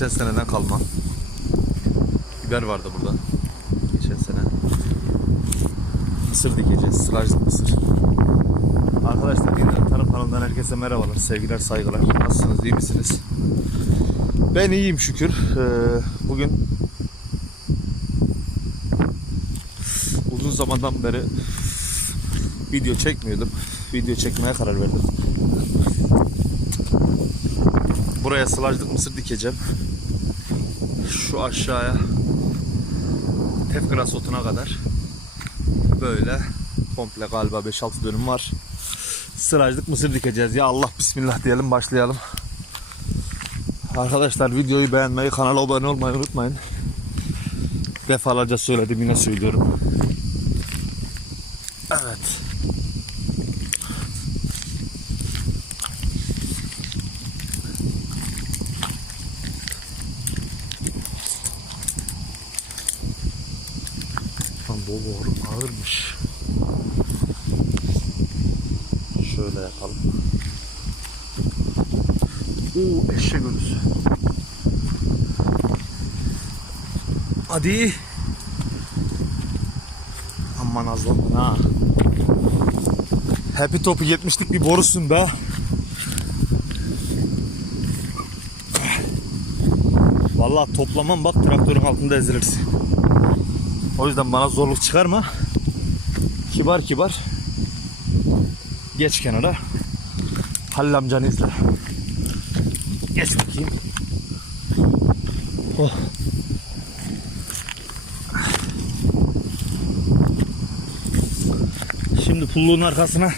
geçen seneden kalma. Biber vardı burada. Geçen sene. Mısır dikeceğiz. Sılajlık mısır. Arkadaşlar yine Tarım kanalından herkese merhabalar. Sevgiler, saygılar. Nasılsınız, iyi misiniz? Ben iyiyim şükür. Ee, bugün uzun zamandan beri video çekmiyordum. Video çekmeye karar verdim. Buraya sılajlık mısır dikeceğim. Şu aşağıya tefkıras otuna kadar böyle komple galiba 5-6 dönüm var. Sılajlık mısır dikeceğiz. Ya Allah bismillah diyelim başlayalım. Arkadaşlar videoyu beğenmeyi, kanala abone olmayı unutmayın. Defalarca söyledim yine söylüyorum. Evet. Bu boru ağırmış. Şöyle yapalım. Oo eşek ölüsü. Hadi. Aman azlaman ha. Happy Top'u 70'lik bir borusun be. Vallahi toplamam bak traktörün altında ezilirsin. O yüzden bana zorluk çıkarma. Kibar kibar. Geç kenara. Halil amcanı izle. Geç bakayım. Oh. Şimdi pulluğun arkasına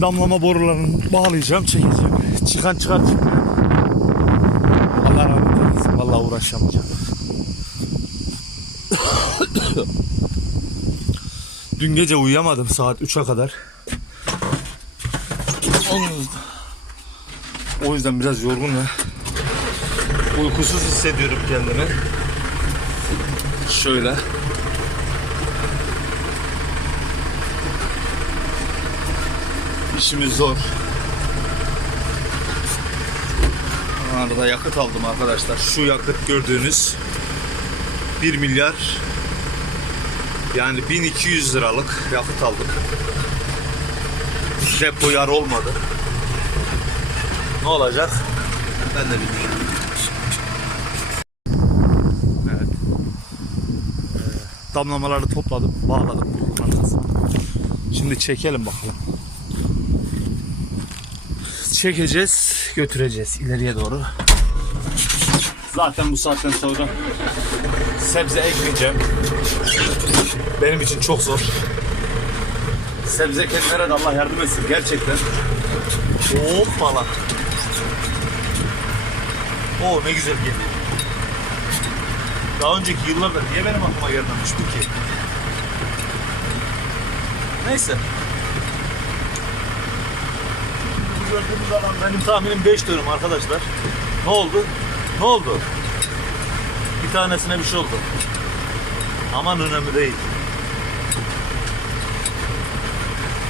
damlama borularını bağlayacağım, çekeceğim. Çıkan çıkar çıkmayan. Allah rahmet eylesin. Vallahi uğraşamayacağım. Dün gece uyuyamadım saat 3'e kadar. O yüzden biraz yorgun ve uykusuz hissediyorum kendimi. Şöyle. İşimiz zor. Arada yakıt aldım arkadaşlar. Şu yakıt gördüğünüz 1 milyar yani 1200 liralık yakıt aldık. Depo yar olmadı. Ne olacak? Ben de bilmiyorum. Evet. Ee, damlamaları topladım, bağladım. Şimdi çekelim bakalım. Çekeceğiz, götüreceğiz ileriye doğru. Zaten bu saatten sonra sebze ekmeyeceğim. Benim için çok zor. Sebze ekenlere de Allah yardım etsin gerçekten. Hoppala. Oo ne güzel geliyor. Daha önceki yıllarda niye benim aklıma gelmemiş bu ki? Neyse. Bu gördüğümüz alan benim tahminim 5 dönüm arkadaşlar. Ne oldu? Ne oldu? Bir tanesine bir şey oldu. Aman önemli değil.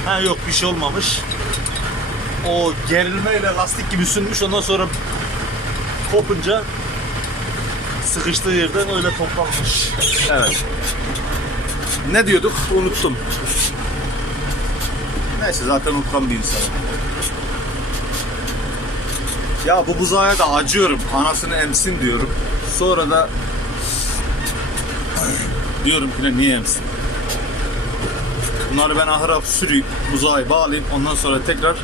Ha yok bir şey olmamış. O gerilmeyle lastik gibi sünmüş ondan sonra kopunca sıkıştığı yerden öyle toplanmış. Evet. Ne diyorduk? Unuttum. Neyse zaten unutan bir insanım. Ya bu buzağa da acıyorum. Anasını emsin diyorum. Sonra da diyorum ki niye emsin? Bunları ben ahıra sürüyüp buzağı bağlayıp ondan sonra tekrar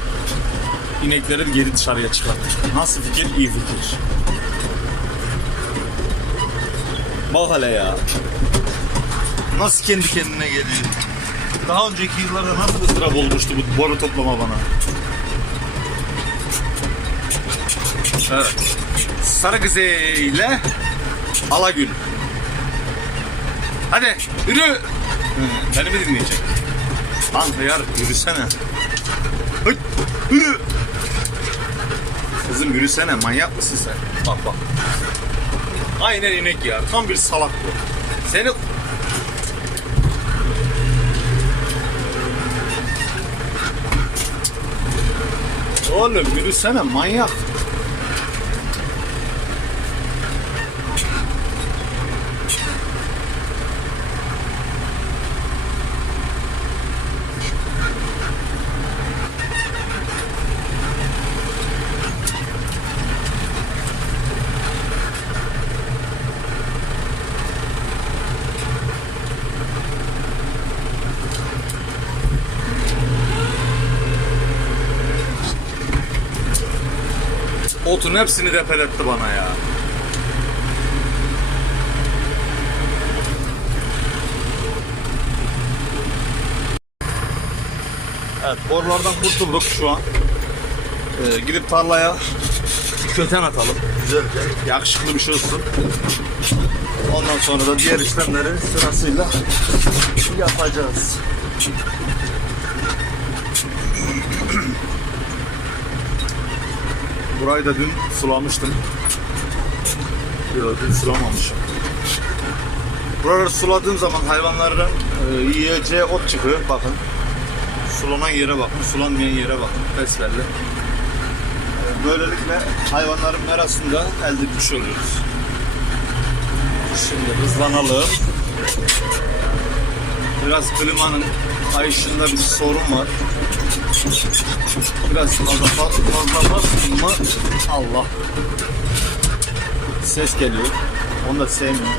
inekleri geri dışarıya çıkartır. Nasıl fikir? İyi fikir. Bak hele ya. Nasıl kendi kendine geliyor. Daha önceki yıllarda nasıl ızdırap olmuştu bu boru toplama bana. Evet. Sarı kızı ile Alagül. Hadi yürü. Beni mi dinleyecek? Lan hıyar yürüsene. Hıt, yürü. Kızım yürüsene manyak mısın sen? Bak bak. Aynen inek ya. Tam bir salak bu. Seni Oğlum yürüsene manyak. Otun hepsini depeletti bana ya. Evet borulardan kurtulduk şu an. Ee, gidip tarlaya köten atalım. Güzelce. Yakışıklı bir şey olsun. Ondan sonra da diğer işlemleri sırasıyla yapacağız. Burayı da dün sulamıştım. Yok dün sulamamışım. Buraları suladığım zaman hayvanların e, yiyeceği ot çıkıyor. Bakın. Sulanan yere bakın, sulanmayan yere bakın. Besbelli. E, Böylelikle hayvanların merasını da elde etmiş oluyoruz. Şimdi hızlanalım. Biraz klimanın kayışında bir sorun var. Biraz fazla fazla bastım mı Allah. Ses geliyor. Onu da sevmiyorum.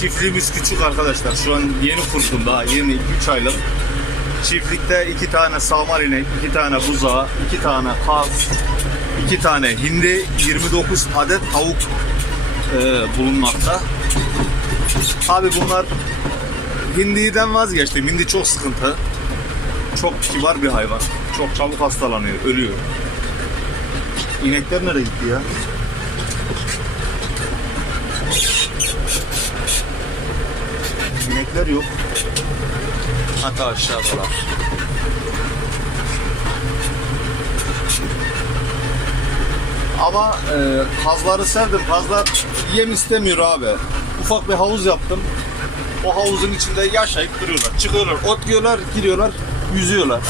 Çiftliğimiz küçük arkadaşlar. Şu an yeni kurdum daha. Yeni 3 aylık. Çiftlikte iki tane sağmal inek, iki tane buzağı, iki tane kaz, iki tane hindi, 29 adet tavuk e, bulunmakta. Abi bunlar hindiden vazgeçtim. Hindi çok sıkıntı. Çok kibar bir hayvan. Çok çabuk hastalanıyor, ölüyor. İnekler nereye gitti ya? İnekler yok. Hatta aşağıdalar. Ama e, kazları sevdim. Kazlar yem istemiyor abi. Ufak bir havuz yaptım. O havuzun içinde yaşayıp duruyorlar. Çıkıyorlar, ot yiyorlar, giriyorlar, yüzüyorlar.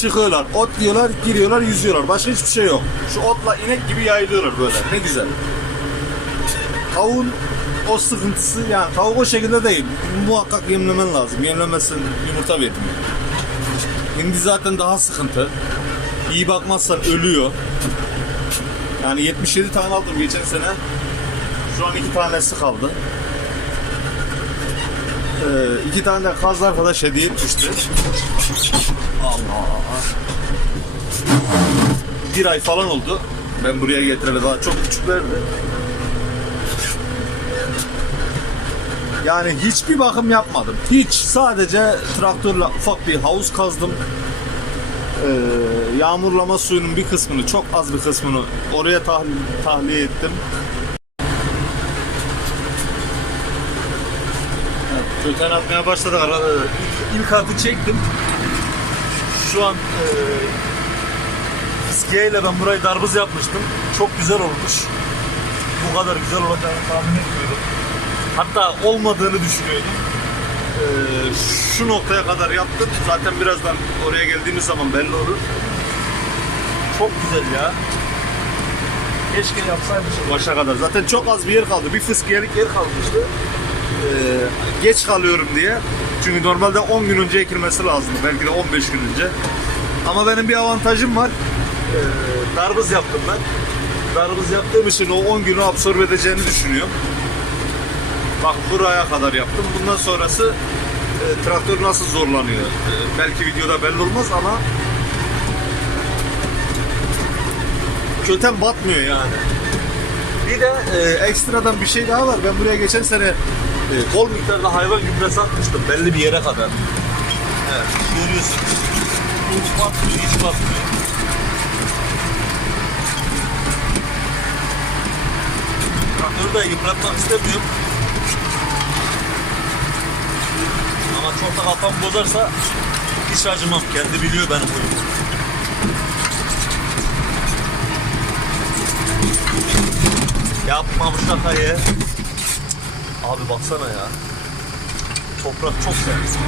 Çıkıyorlar, ot yiyorlar, giriyorlar, yüzüyorlar. Başka hiçbir şey yok. Şu otla inek gibi yayılıyorlar böyle. Ne güzel. Tavuğun o sıkıntısı yani tavuk o şekilde değil. Muhakkak yemlemen lazım. Yemlemezsen yumurta vermiyor. Hindi zaten daha sıkıntı. İyi bakmazsan ölüyor. Yani 77 tane aldım geçen sene. Şu an iki tanesi kaldı. Ee, iki tane de kaz arkadaş hediye etmişti. Allah. Bir ay falan oldu. Ben buraya getireli daha çok küçüklerdi. Yani hiçbir bakım yapmadım. Hiç. Sadece traktörle ufak bir havuz kazdım. Ee, yağmurlama suyunun bir kısmını, çok az bir kısmını oraya tahliye, tahliye ettim. Köten atmaya başladık. Ara- İlk, ilk atı çektim. Şu an e, iskiye ile ben burayı darbız yapmıştım. Çok güzel olmuş. Bu kadar güzel olacağını tahmin etmiyordum. Hatta olmadığını düşünüyordum. Ee, şu noktaya kadar yaptım. Zaten birazdan oraya geldiğimiz zaman belli olur. Çok güzel ya. Keşke yapsaymışım başa kadar. Zaten çok az bir yer kaldı. Bir fıskiyelik yer kalmıştı. Ee, geç kalıyorum diye. Çünkü normalde 10 gün önce ekilmesi lazımdı. Belki de 15 gün önce. Ama benim bir avantajım var. Ee, darbız yaptım ben. Darbız yaptığım için o 10 günü absorbe edeceğini düşünüyorum. Bak buraya kadar yaptım. Bundan sonrası e, traktör nasıl zorlanıyor. E, belki videoda belli olmaz ama köten batmıyor yani. Bir de e, ekstradan bir şey daha var. Ben buraya geçen sene e, bol miktarda hayvan gübresi atmıştım belli bir yere kadar. Evet, görüyorsunuz. Hiç batmıyor, hiç batmıyor. Traktörü de yıpratmak istemiyorum. Ama çok da kafam bozarsa hiç acımam. Kendi biliyor benim huyumu. Yapma bu şakayı. Abi baksana ya. Toprak çok sert.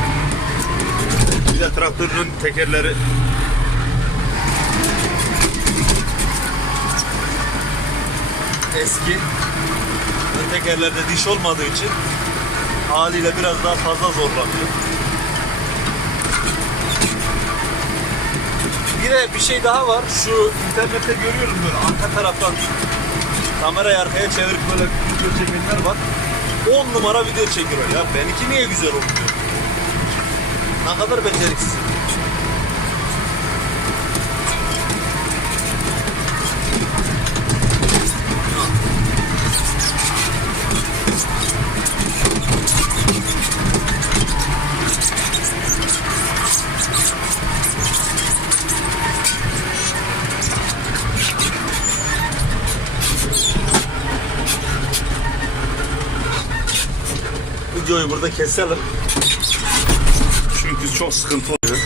Bir de traktörün tekerleri eski. Ön tekerlerde diş olmadığı için haliyle biraz daha fazla zorlanıyor. Bir de bir şey daha var. Şu internette görüyorum böyle arka taraftan kamerayı arkaya çevirip böyle video çekenler var. 10 numara video çekiyor ya. Benimki niye güzel olmuyor? Ne kadar beceriksiz. Videoyu burada keselim. Çünkü çok sıkıntı oluyor.